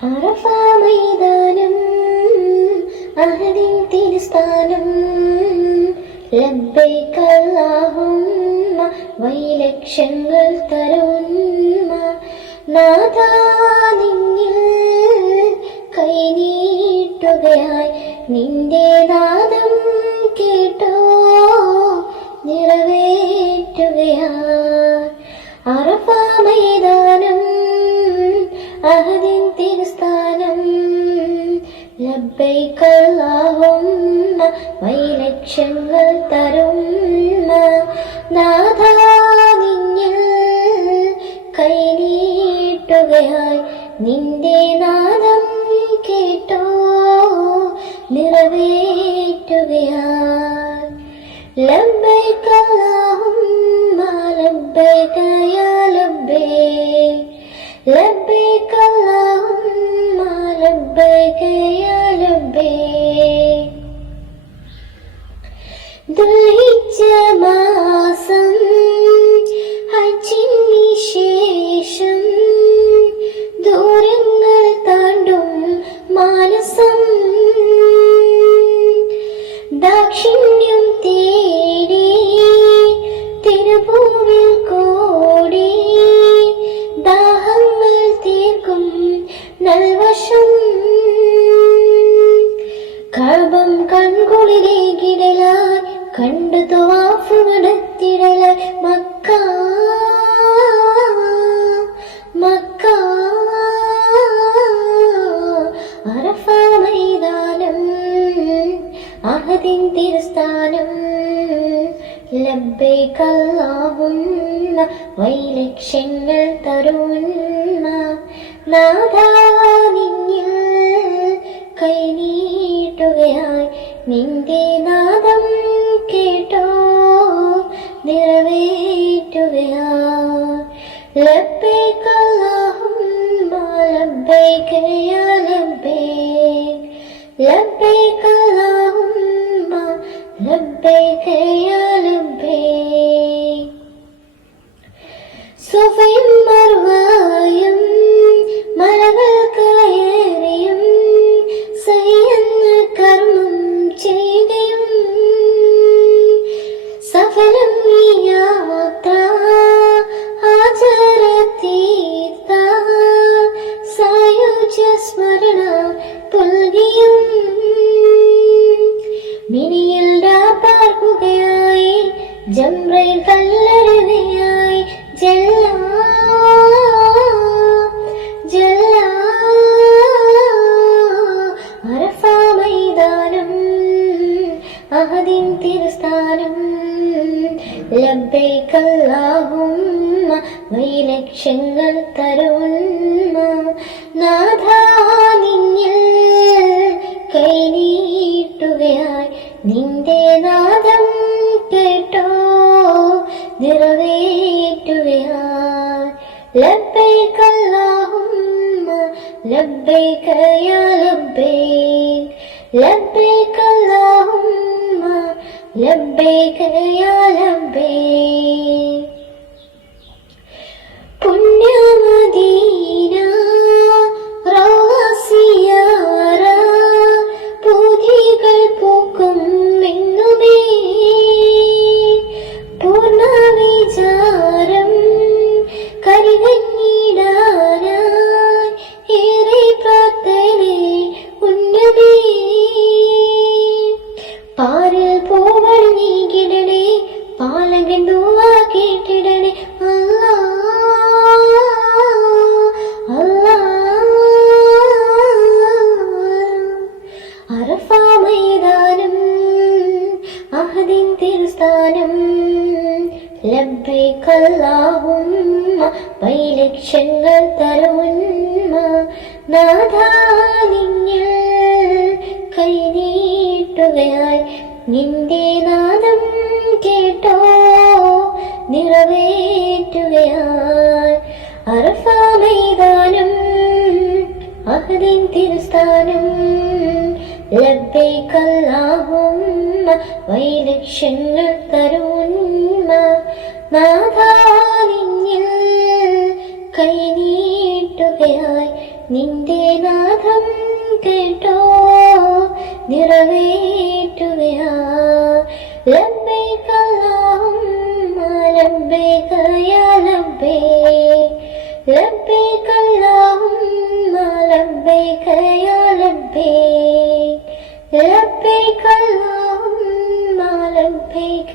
അറഫ മൈതാനം അഹദിൻ തിരുസ്ഥാനം ലബ്ബൈക അല്ലാഹുമ്മ വൈലക്ഷങ്ങൾ തരുന്ന നാഥാ നിന്നിൽ കൈനീട്ടുകയായി നിന്റെ നാദം കേട്ടോ നിറവേറ്റുകയായി അറഫ മൈതാനം അഹദിൻ തിരുസ്ഥാനം ലബ്ബൈക അല്ലാഹുമ്മ വൈലക്ഷങ്ങൾ തരുന്ന നാഥാ നിന്നിൽ കൈനീട്ടുകയായി നിന്റെ നാദം കേട്ടോ നിറവേറ്റുകയായി ലബ്ബൈക അല്ലാഹുമ്മ ലബ്ബൈക യാ ലബ്ബൈക് ലബ്ബൈക അല്ലാഹുമ്മ ലബ്ബൈക യാ ലബ്ബൈക് ദുൽഹിജ്ജ മാസം ഹജ്ജിന് ശേഷം ദൂരങ്ങൾ താണ്ടും മാനസം ദാക്ഷിണ്യം തേടി തിരുഭൂവിൽ കോടി ദാഹങ്ങൾ തീർക്കും നൽവശം കഅബം കൺകുളിരേകിടലായി കണ്ടു തവാഫ് നടത്തിടലായി മക്ക മക്ക അറഫ മൈതാനം അഹദിൻ തിരുസ്ഥാനം ലബ്ബൈക അല്ലാഹുമ്മ വൈലക്ഷങ്ങൾ തരുന്ന നാഥാ നിന്നിൽ കൈനീട്ടുകയായി നിന്റെ നാദം കേട്ടോ നിറവേറ്റുകയായി ലബ്ബൈക അല്ലാഹുമ്മ ലബ്ബൈക യാ ലബ്ബൈക് ലബ്ബൈക അല്ലാഹുമ്മ ലബ്ബൈക യാ ലബ്ബൈക് സഫയും മർവയും മലകൾ കയറിയും സയ്യെന്ന കർമ്മം ചെയ്യുകയും സഫലം ഈ യാത്ര ആചാരതീർത്ഥ സായുജ്യ സ്മരണ പുൽകിയും മിനിയിൽ പാർക്കുകയായി ജംറയിൽ കല്ലെറിയുകയായി ജല്ല ജല്ല അറഫ മൈതാനം അഹദിൻ തിരുസ്ഥാനം ലബ്ബൈക അല്ലാഹുമ്മ വൈലക്ഷങ്ങൾ തരുന്ന നാഥാ നിന്നിൽ കൈനീട്ടുകയായി നിന്റെ നാദം കേട്ടോ നിറവേറ്റുകയായി ലബ്ബൈക അല്ലാഹുമ്മ ലബ്ബൈക യാ ലബ്ബൈക് ലബ്ബൈക അല്ലാഹുമ്മ ലബ്ബൈക യാ ലബ്ബൈക് പുണ്യമദീന റൗള സിയാറ പൂതികൾ പൂക്കും എങ്ങുമേ പൂർണ്ണ വിചാരം കരികഞ്ഞിടാനായി ഏറെ പ്രാർത്ഥന പുണ്യമേ പാരിൽ പൂവൾ നീകിടണേ പാലകൻ ദുആ കേട്ടിടണേ അറഫ മൈതാനം അഹദിൻ തിരുസ്ഥാനം ലബ്ബൈക അല്ലാഹുമ്മ വൈലക്ഷങ്ങൾ തരുന്ന നാഥാ നിന്നിൽ കൈനീട്ടുകയായി നിന്റെ നാദം കേട്ടോ നിറവേറ്റുകയായി അറഫ മൈതാനം അഹദിൻ തിരുസ്ഥാനം ലബ്ബൈക അല്ലാഹുമ്മ വൈലക്ഷങ്ങൾ തരുന്ന നാഥാ നിന്നിൽ കൈനീട്ടുക തേടുകയായി നിന്റെ നാദം കേട്ടോ നിറവേറ്റുകയാ ലബ്ബൈക അല്ലാഹുമ്മ ലബ്ബൈക യാ ലബ്ബൈക് ലബ്ബൈക അല്ലാഹുമ്മ ലബ്ബൈക യാ ലബ്ബൈക് ലബ്ബൈക അല്ലാഹുമ്മ ലബ്ബൈക